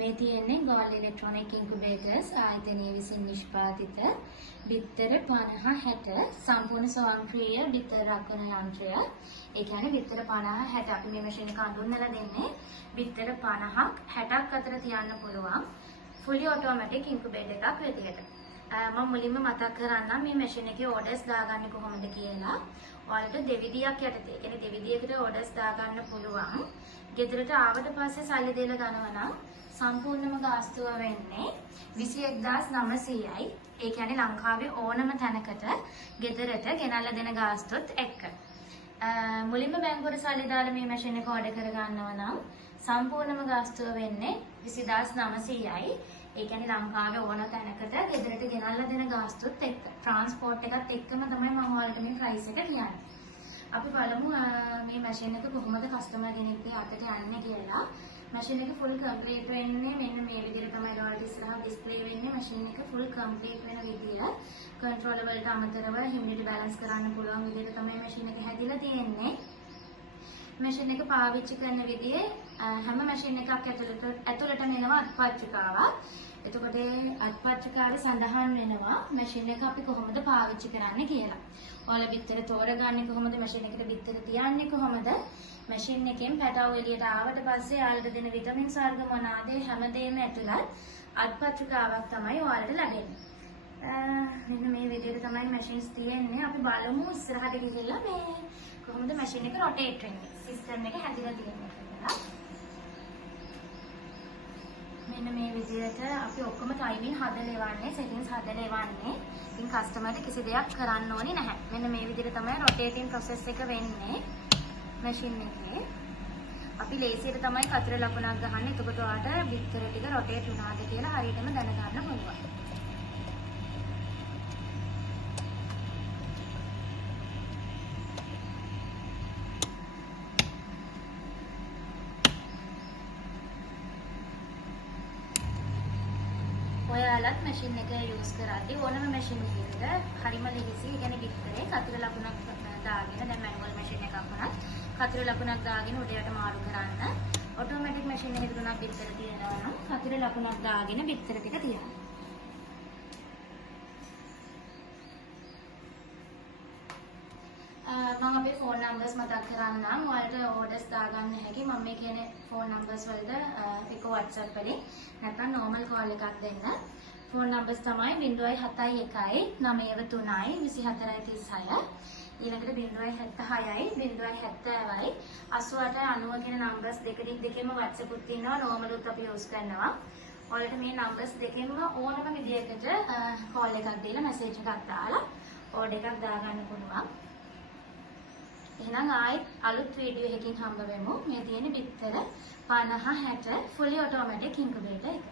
මේ තියෙන්නේ Gold Electronic Incubators ආයතනයේ විසින් නිෂ්පාදිත බිත්තර 50 60 සම්පූර්ණ ස්වයංක්‍රීය බිත්තර රක්වන යන්ත්‍රය. ඒ කියන්නේ බිත්තර 50 60 අපි මේ මැෂින් එක අඳුන්වලා දෙන්නේ බිත්තර 50ක් 60ක් අතර තියන්න පුළුවන් fully automatic incubator එකක් විදියට. මම මුලින්ම මතක් කරන්නම් මේ මැෂින් එකේ orders දාගන්නේ කොහොමද කියලා. ඔයාලට දෙවිදියක් යටතේ. ඒ කියන්නේ දෙවිදියකට orders දාගන්න පුළුවන්. ගෙදරට ආවට පස්සේ සල්ලි දෙලා ගනවා නම් සම්පූර්ණම ගාස්තුව වෙන්නේ 21900යි. ඒ කියන්නේ ලංකාවේ ඕනම තැනකට ගෙදරට ගෙනල්ලා දෙන ගාස්තුවත් එක්ක. මුලින්ම බැංකුවට සල්ලි දාලා මේ මැෂින් එක ඕඩර් කර ගන්නවා නම් සම්පූර්ණම ගාස්තුව වෙන්නේ 20900යි. ඒ කියන්නේ ලංකාවේ ඕන තැනකට ගෙදරට ගෙනල්ලා දෙන ගාස්තුවත් එක්ක. ට්‍රාන්ස්පෝර්ට් එකත් එක්කම තමයි මම ඔයාලට මේ ප්‍රයිස් එක කියන්නේ. අපි බලමු මේ මැෂින් එක කොහොමද කස්ටමර් කෙනෙක්ගේ අතට යන්නේ කියලා. මැෂින් එක ෆුල් කම්ප්ලීට් වෙන්නේ මෙන්න මේ විදිහට තමයි ඔයාලට ඉස්සරහා ඩිස්ප්ලේ වෙන්නේ. මැෂින් එක ෆුල් කම්ප්ලීට් වෙන විදිය කන්ට්‍රෝලර් වලට අමතරව හිමිඩිටි බැලන්ස් කරන්න පුළුවන් විදිහට තමයි මැෂින් එක හැදිලා තියෙන්නේ. මැෂින් එක පාවිච්චි කරන විදිහේ හැම මැෂින් එකක් ඇතුළටම එනවා අත්පත්‍රිකාවක්. එතකොට අත්පත්‍රිකාවේ සඳහන් වෙනවා මැෂින් එක අපි කොහොමද පාවිච්චි කරන්නේ කියලා. ඔයාලා බිත්තර තෝරගන්නේ කොහොමද, මැෂින් එකට බිත්තර තියන්නේ කොහොමද, මැෂින් එකෙන් පැටව එළියට ආවට පස්සේ යාළට දෙන විටමින් වර්ග මොනවාද හැමදේම ඇතුළත් අත්පත්‍රිකාවක් තමයි ඔයාලට ලැබෙන්නේ. මෙන්න මේ විදිහට තමයි මැෂින්ස් තියෙන්නේ. අපි බලමු ඉස්සරහට ගිහිල්ලා මේ කොහොමද මැෂින් එක රොටේට් වෙන්නේ, සිස්ටම් එක හැදිලා තියෙන්නේ කියලා. මෙන්න මේ විදිහට අපි ඔක්කොම ටයිමින් හදලා එවන්නේ, සෙටින්ග්ස් හදලා එවන්නේ. ඉතින් කස්ටමර්ට කිසි දෙයක් කරන්න ඕනේ නැහැ. මෙන්න මේ විදිහට තමයි රොටේටින් ප්‍රොසෙස් එක වෙන්නේ මැෂින් එකේ. අපි ලේසියට තමයි කතර ලකුණක් ගහන්නේ. එතකොට ඔයාලට බිත්තර ටික රොටේට් වුණාද කියලා හරියටම දැනගන්න පුළුවන්. ඔයාලත් මැෂින් එක යූස් කරද්දී ඕනම මැෂින් එකකට හරිම ලෙහෙසි. ඒ කියන්නේ බිත්තරේ කතර ලකුණක් දාගෙන, දැන් මැනුවල් මැෂින් එකක් වුණත් කතර ලකුණක් දාගෙන උඩයට මාරු කරන්න. ඔටෝමැටික් මැෂින් එකේ තුනක් බිත්තර තියෙනවා නම් කතර ලකුණක් දාගෙන බිත්තර ටික තියන්න. මම අපේ ෆෝන් නම්බර්ස් මතක් කරන්නම්. ඔයාලට ඕඩර්ස් දාගන්න හැකි. මම මේ කියන ෆෝන් නම්බර්ස් වලට එක WhatsApp වලින් නැත්නම් normal call එකක් දෙන්න. ෆෝන් නම්බර්ස් තමයි 071 903 2436. ඊළඟට 076යි 070යි 8890 කියන නම්බර්ස් දෙකෙම WhatsApp උත් තියෙනවා. normal උත් අපි යූස් කරනවා. ඔයාලට මේ නම්බර්ස් දෙකෙන්ම ඕනම විදියකට call එකක් දීලා message එකක් දාලා order එකක් දාගන්න පුළුවන්. එහෙනම් ආයෙත් අලුත් වීඩියෝ එකකින් හම්බ වෙමු. මේ තියෙන බිත්තර 50 60 fully automatic incubator එක.